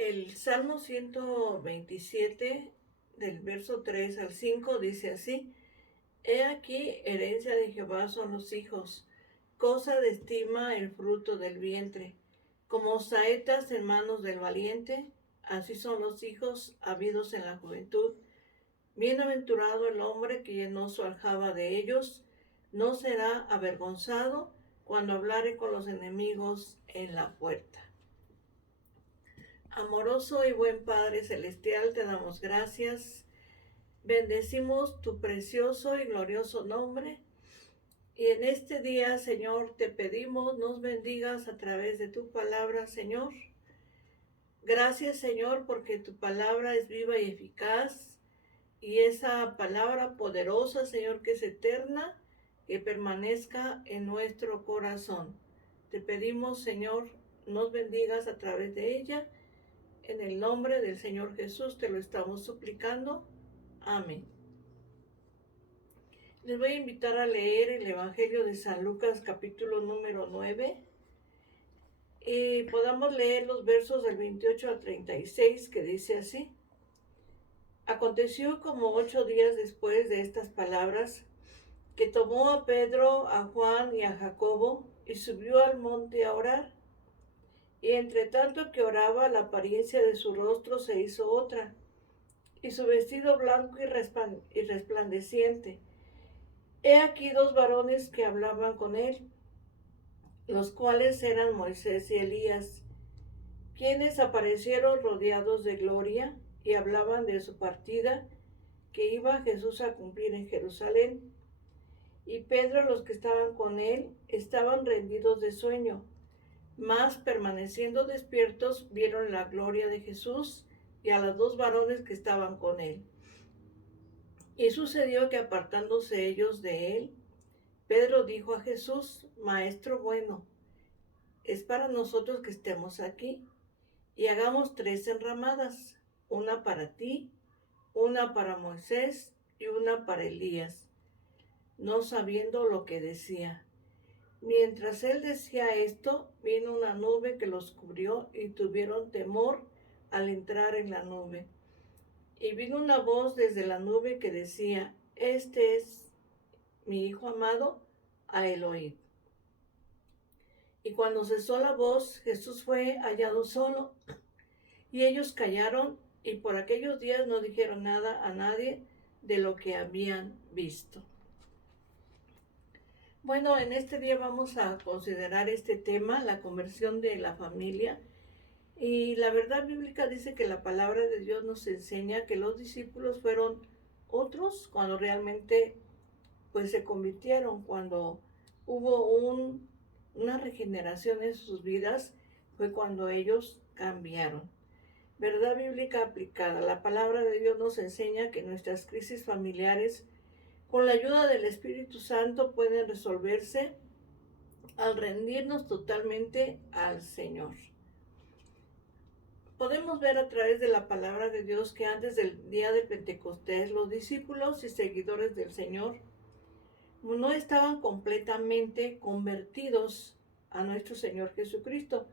El Salmo 127, del verso 3 al 5, dice así: He aquí, herencia de Jehová son los hijos, cosa de estima el fruto del vientre. Como saetas en manos del valiente, así son los hijos habidos en la juventud. Bienaventurado el hombre que llenó su aljaba de ellos, no será avergonzado cuando hablare con los enemigos en la puerta. Amoroso y buen Padre Celestial, te damos gracias. Bendecimos tu precioso y glorioso nombre. Y en este día, Señor, te pedimos nos bendigas a través de tu palabra, Señor. Gracias, Señor, porque tu palabra es viva y eficaz. Y esa palabra poderosa, Señor, que es eterna, que permanezca en nuestro corazón. Te pedimos, Señor, nos bendigas a través de ella. En el nombre del Señor Jesús te lo estamos suplicando. Amén. Les voy a invitar a leer el Evangelio de San Lucas, capítulo número 9. Y podamos leer los versos del 28 al 36, que dice así: Aconteció como 8 días después de estas palabras, que tomó a Pedro, a Juan y a Jacobo, y subió al monte a orar. Y entre tanto que oraba, la apariencia de su rostro se hizo otra, y su vestido blanco y resplandeciente. He aquí 2 varones que hablaban con él, los cuales eran Moisés y Elías, quienes aparecieron rodeados de gloria y hablaban de su partida que iba Jesús a cumplir en Jerusalén. Y Pedro y los que estaban con él estaban rendidos de sueño, mas permaneciendo despiertos vieron la gloria de Jesús y a los 2 varones que estaban con él. Y sucedió que apartándose ellos de él, Pedro dijo a Jesús: Maestro bueno, es para nosotros que estemos aquí, y hagamos 3 enramadas, una para ti, una para Moisés y una para Elías, no sabiendo lo que decía. Mientras él decía esto, vino una nube que los cubrió y tuvieron temor al entrar en la nube. Y vino una voz desde la nube que decía: Este es mi Hijo amado, a él oíd. Y cuando cesó la voz, Jesús fue hallado solo, y ellos callaron, y por aquellos días no dijeron nada a nadie de lo que habían visto. Bueno, en este día vamos a considerar este tema, la conversión de la familia. Y la verdad bíblica dice que la palabra de Dios nos enseña que los discípulos fueron otros cuando realmente pues se convirtieron, cuando hubo una regeneración en sus vidas, fue cuando ellos cambiaron. Verdad bíblica aplicada. La palabra de Dios nos enseña que nuestras crisis familiares, con la ayuda del Espíritu Santo, pueden resolverse al rendirnos totalmente al Señor. Podemos ver a través de la palabra de Dios que antes del día de Pentecostés, los discípulos y seguidores del Señor no estaban completamente convertidos a nuestro Señor Jesucristo.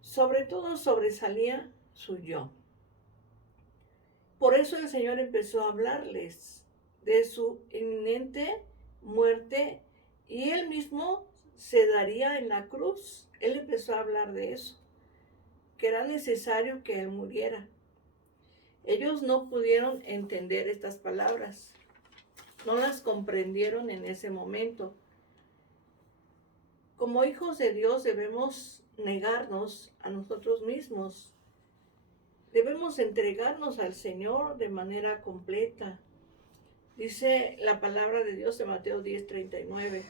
Sobre todo sobresalía su yo. Por eso el Señor empezó a hablarles de su inminente muerte, y Él mismo se daría en la cruz. Él empezó a hablar de eso, que era necesario que Él muriera. Ellos no pudieron entender estas palabras, no las comprendieron en ese momento. Como hijos de Dios debemos negarnos a nosotros mismos. Debemos entregarnos al Señor de manera completa. Dice la palabra de Dios en Mateo 10:39,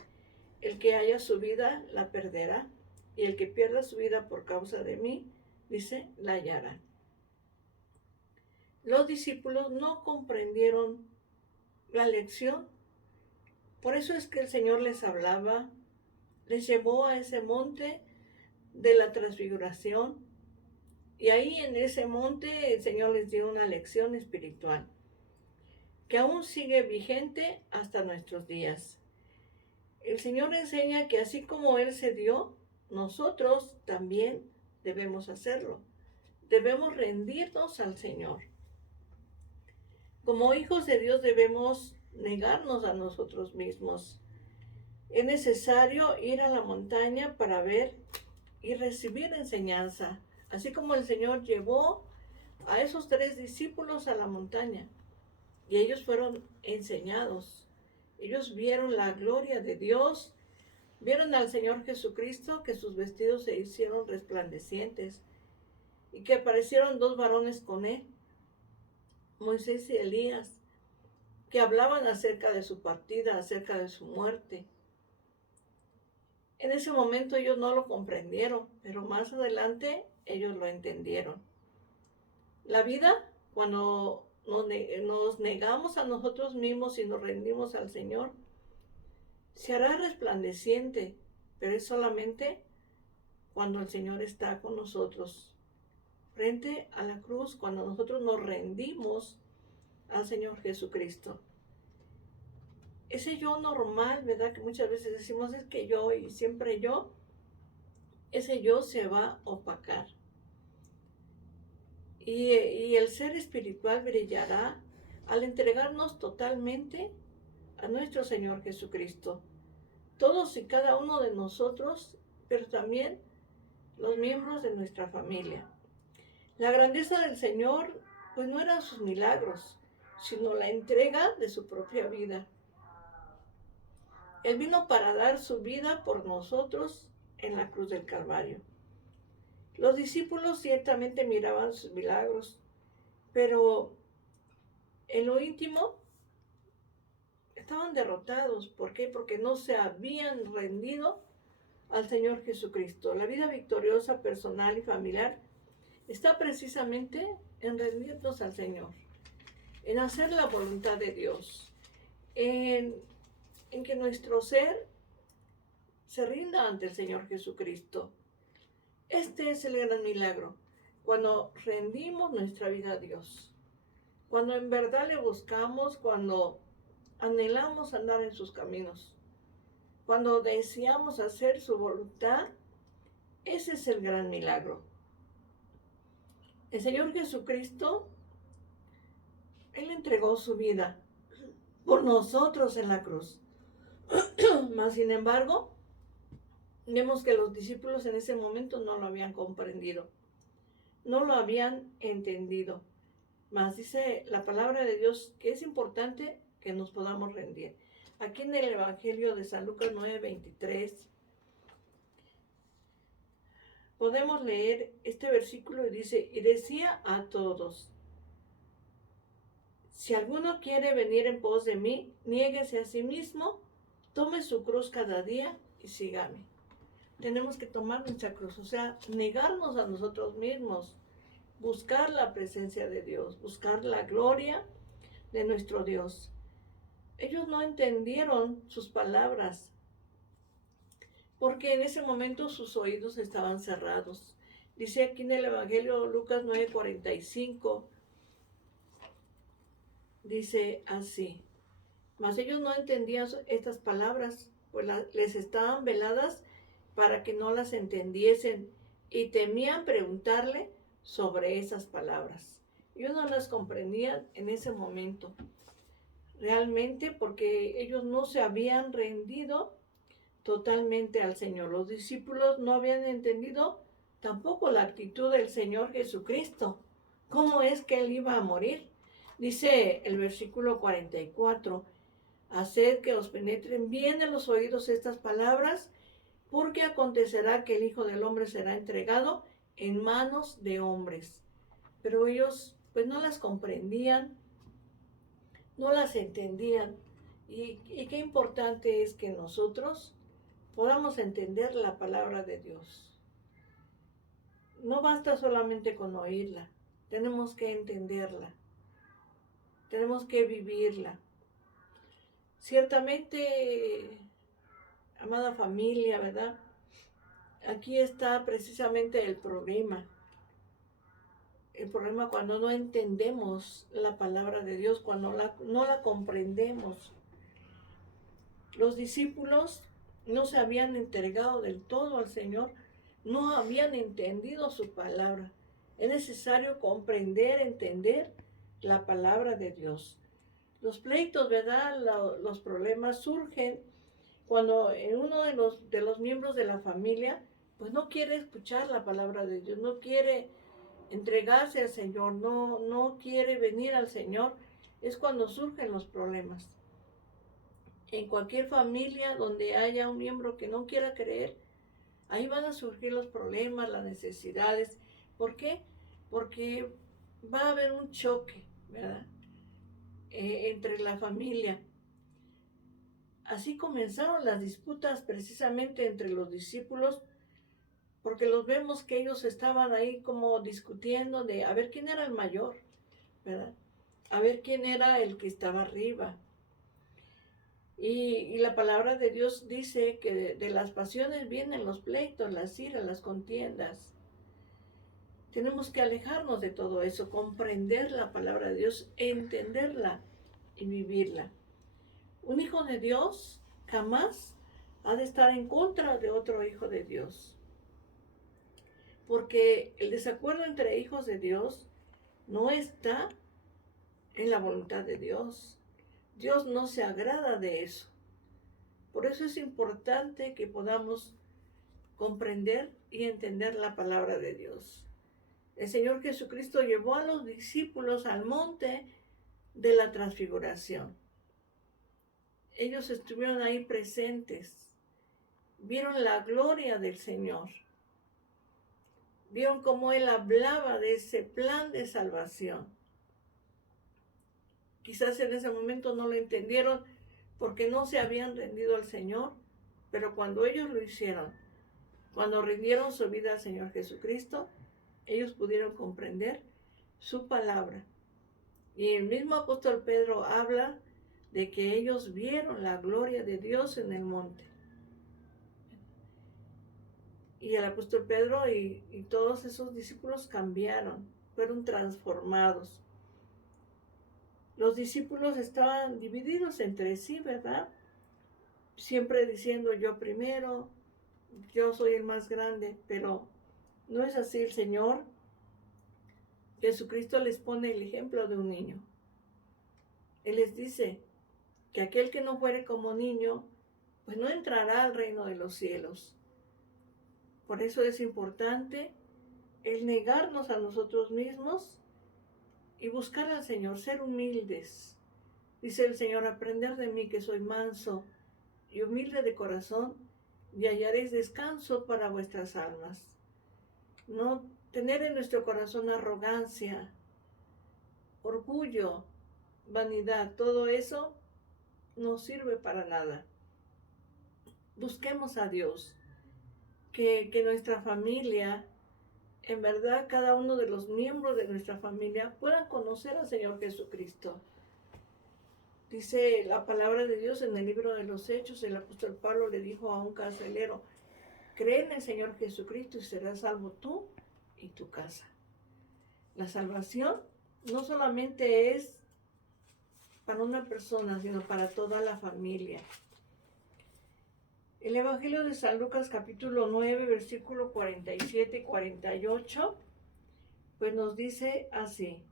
el que haya su vida la perderá, y el que pierda su vida por causa de mí, dice, la hallará. Los discípulos no comprendieron la lección. Por eso es que el Señor les hablaba, les llevó a ese monte de la transfiguración, y ahí en ese monte el Señor les dio una lección espiritual que aún sigue vigente hasta nuestros días. El Señor enseña que así como Él se dio, nosotros también debemos hacerlo. debemos rendirnos al Señor. Como hijos de Dios debemos negarnos a nosotros mismos. Es necesario ir a la montaña para ver y recibir enseñanza, así como el Señor llevó a esos 3 discípulos a la montaña y ellos fueron enseñados. Ellos vieron la gloria de Dios, vieron al Señor Jesucristo, que sus vestidos se hicieron resplandecientes y que aparecieron 2 varones con él, Moisés y Elías, que hablaban acerca de su partida, acerca de su muerte. En ese momento ellos no lo comprendieron, pero más adelante ellos lo entendieron. La vida, cuando nos negamos a nosotros mismos y nos rendimos al Señor, se hará resplandeciente, pero es solamente cuando el Señor está con nosotros. Frente a la cruz, cuando nosotros nos rendimos al Señor Jesucristo. Ese yo normal, ¿verdad? Que muchas veces decimos es que yo y siempre yo, ese yo se va a opacar. Y el ser espiritual brillará al entregarnos totalmente a nuestro Señor Jesucristo. Todos y cada uno de nosotros, pero también los miembros de nuestra familia. La grandeza del Señor, pues no eran sus milagros, sino la entrega de su propia vida. Él vino para dar su vida por nosotros en la cruz del Calvario. Los discípulos ciertamente miraban sus milagros, pero en lo íntimo estaban derrotados. ¿Por qué? Porque no se habían rendido al Señor Jesucristo. La vida victoriosa, personal y familiar está precisamente en rendirnos al Señor, en hacer la voluntad de Dios, en que nuestro ser se rinda ante el Señor Jesucristo. Este es el gran milagro, cuando rendimos nuestra vida a Dios, cuando en verdad le buscamos, cuando anhelamos andar en sus caminos, cuando deseamos hacer su voluntad. Ese es el gran milagro. El Señor Jesucristo, Él entregó su vida por nosotros en la cruz. Mas, sin embargo, vemos que los discípulos en ese momento no lo habían comprendido, no lo habían entendido. Mas dice la palabra de Dios que es importante que nos podamos rendir. Aquí en el Evangelio de San Lucas 9:23 podemos leer este versículo y dice, y decía a todos, si alguno quiere venir en pos de mí, niéguese a sí mismo, tome su cruz cada día y sígame. Tenemos que tomar nuestra cruz, o sea, negarnos a nosotros mismos, buscar la presencia de Dios, buscar la gloria de nuestro Dios. Ellos no entendieron sus palabras, porque en ese momento sus oídos estaban cerrados. Dice aquí en el Evangelio Lucas 9:45, dice así, mas ellos no entendían estas palabras, pues les estaban veladas para que no las entendiesen y temían preguntarle sobre esas palabras. Ellos no las comprendían en ese momento, realmente porque ellos no se habían rendido totalmente al Señor. Los discípulos no habían entendido tampoco la actitud del Señor Jesucristo. ¿Cómo es que Él iba a morir? Dice el versículo 44, haced que os penetren bien en los oídos estas palabras, porque acontecerá que el Hijo del Hombre será entregado en manos de hombres. Pero ellos pues no las comprendían, no las entendían. Y qué importante es que nosotros podamos entender la palabra de Dios. No basta solamente con oírla, tenemos que entenderla, tenemos que vivirla. Ciertamente, amada familia, ¿verdad? Aquí está precisamente el problema. El problema cuando no entendemos la palabra de Dios, cuando no la comprendemos. Los discípulos no se habían entregado del todo al Señor, no habían entendido su palabra. Es necesario comprender, entender la palabra de Dios. Los pleitos, ¿verdad? Los problemas surgen cuando uno de los miembros de la familia, pues no quiere escuchar la palabra de Dios, no quiere entregarse al Señor, no quiere venir al Señor. Es cuando surgen los problemas. En cualquier familia donde haya un miembro que no quiera creer, ahí van a surgir los problemas, las necesidades. ¿Por qué? Porque va a haber un choque, ¿verdad? Entre la familia. Así comenzaron las disputas precisamente entre los discípulos, porque los vemos que ellos estaban ahí como discutiendo de a ver quién era el mayor, ¿verdad? A ver quién era el que estaba arriba. Y la palabra de Dios dice que de las pasiones vienen los pleitos, las iras, las contiendas. Tenemos que alejarnos de todo eso, comprender la palabra de Dios, entenderla y vivirla. Un hijo de Dios jamás ha de estar en contra de otro hijo de Dios. Porque el desacuerdo entre hijos de Dios no está en la voluntad de Dios. Dios no se agrada de eso. Por eso es importante que podamos comprender y entender la palabra de Dios. El Señor Jesucristo llevó a los discípulos al monte de la transfiguración. Ellos estuvieron ahí presentes, vieron la gloria del Señor, vieron cómo Él hablaba de ese plan de salvación. Quizás en ese momento no lo entendieron porque no se habían rendido al Señor, pero cuando ellos lo hicieron, cuando rindieron su vida al Señor Jesucristo, ellos pudieron comprender su palabra. Y el mismo apóstol Pedro habla de que ellos vieron la gloria de Dios en el monte. Y el apóstol Pedro y todos esos discípulos cambiaron, fueron transformados. Los discípulos estaban divididos entre sí, ¿verdad? Siempre diciendo yo primero, yo soy el más grande, pero no es así. El Señor Jesucristo les pone el ejemplo de un niño. Él les dice que aquel que no fuere como niño, pues no entrará al reino de los cielos. Por eso es importante el negarnos a nosotros mismos y buscar al Señor, ser humildes. Dice el Señor, aprender de mí que soy manso y humilde de corazón, y hallaréis descanso para vuestras almas. No tener en nuestro corazón arrogancia, orgullo, vanidad, todo eso no sirve para nada. Busquemos a Dios, que nuestra familia, en verdad cada uno de los miembros de nuestra familia puedan conocer al Señor Jesucristo. Dice la palabra de Dios en el libro de los Hechos, el apóstol Pablo le dijo a un carcelero, cree en el Señor Jesucristo y serás salvo tú y tu casa. La salvación no solamente es para una persona, sino para toda la familia. El Evangelio de San Lucas capítulo 9, versículo 47 y 48, pues nos dice así.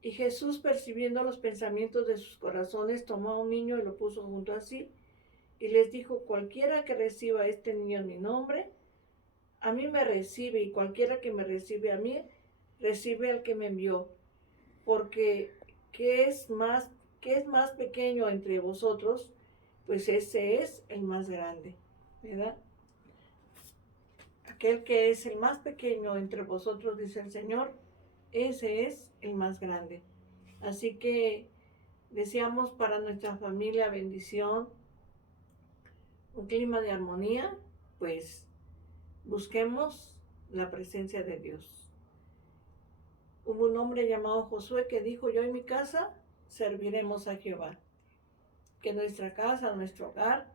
Y Jesús, percibiendo los pensamientos de sus corazones, tomó a un niño y lo puso junto a sí, y les dijo, cualquiera que reciba a este niño en mi nombre, a mí me recibe, y cualquiera que me recibe a mí, recibe al que me envió. Porque, ¿qué es más pequeño entre vosotros? Pues ese es el más grande, ¿verdad? Aquel que es el más pequeño entre vosotros, dice el Señor, ese es el más grande. Así que deseamos para nuestra familia bendición, un clima de armonía, pues busquemos la presencia de Dios. Hubo un hombre llamado Josué que dijo, yo en mi casa serviremos a Jehová. Que nuestra casa, nuestro hogar,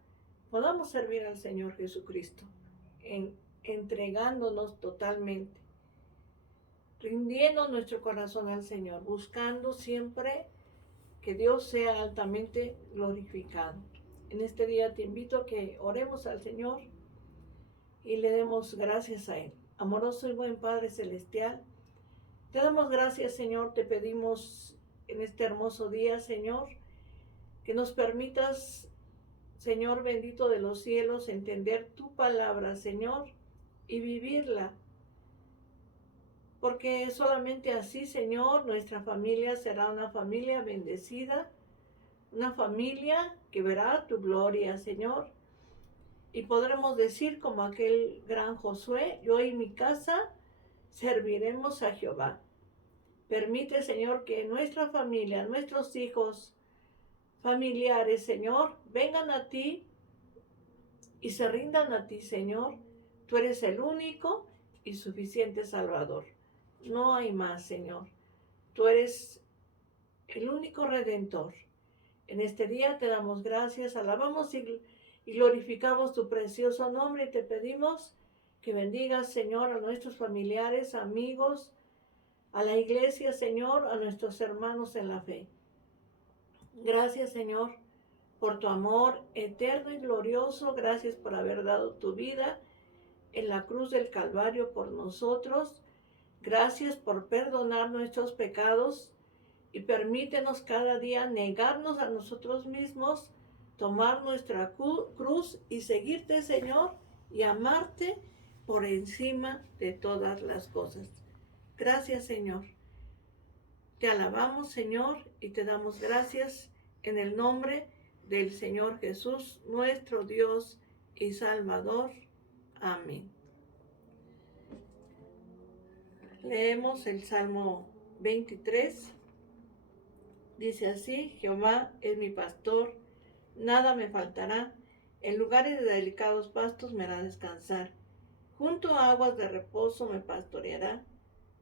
podamos servir al Señor Jesucristo, entregándonos totalmente, rindiendo nuestro corazón al Señor, buscando siempre que Dios sea altamente glorificado. En este día te invito a que oremos al Señor y le demos gracias a Él. amoroso y buen Padre Celestial, te damos gracias, Señor, te pedimos en este hermoso día, Señor, que nos permitas, Señor bendito de los cielos, entender tu palabra, Señor, y vivirla. Porque solamente así, Señor, nuestra familia será una familia bendecida, una familia que verá tu gloria, Señor. Y podremos decir como aquel gran Josué, yo y mi casa serviremos a Jehová. Permite, Señor, que nuestra familia, nuestros hijos, familiares, Señor, vengan a ti y se rindan a ti, Señor. Tú eres el único y suficiente Salvador. No hay más, Señor. Tú eres el único Redentor. En este día te damos gracias, alabamos y glorificamos tu precioso nombre y te pedimos que bendigas, Señor, a nuestros familiares, amigos, a la iglesia, Señor, a nuestros hermanos en la fe. Gracias, Señor, por tu amor eterno y glorioso. Gracias por haber dado tu vida en la cruz del Calvario por nosotros. Gracias por perdonar nuestros pecados y permítenos cada día negarnos a nosotros mismos, tomar nuestra cruz y seguirte, Señor, y amarte por encima de todas las cosas. Gracias, Señor. Te alabamos, Señor, y te damos gracias en el nombre del Señor Jesús, nuestro Dios y Salvador. Amén. Leemos el Salmo 23. Dice así: Jehová es mi pastor, nada me faltará. En lugares de delicados pastos me hará descansar. Junto a aguas de reposo me pastoreará.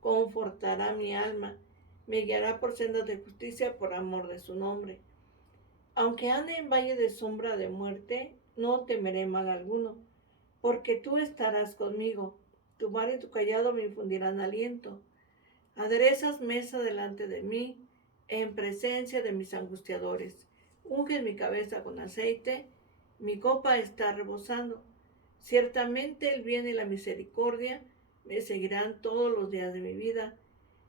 Confortará mi alma. Me guiará por sendas de justicia por amor de su nombre. Aunque ande en valle de sombra de muerte, no temeré mal alguno, porque tú estarás conmigo. Tu vara y tu cayado me infundirán aliento. Aderezas mesa delante de mí, en presencia de mis angustiadores. Unges mi cabeza con aceite, mi copa está rebosando. Ciertamente el bien y la misericordia me seguirán todos los días de mi vida,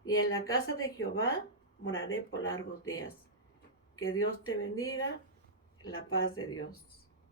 y en la casa de Jehová moraré por largos días. Que Dios te bendiga, la paz de Dios.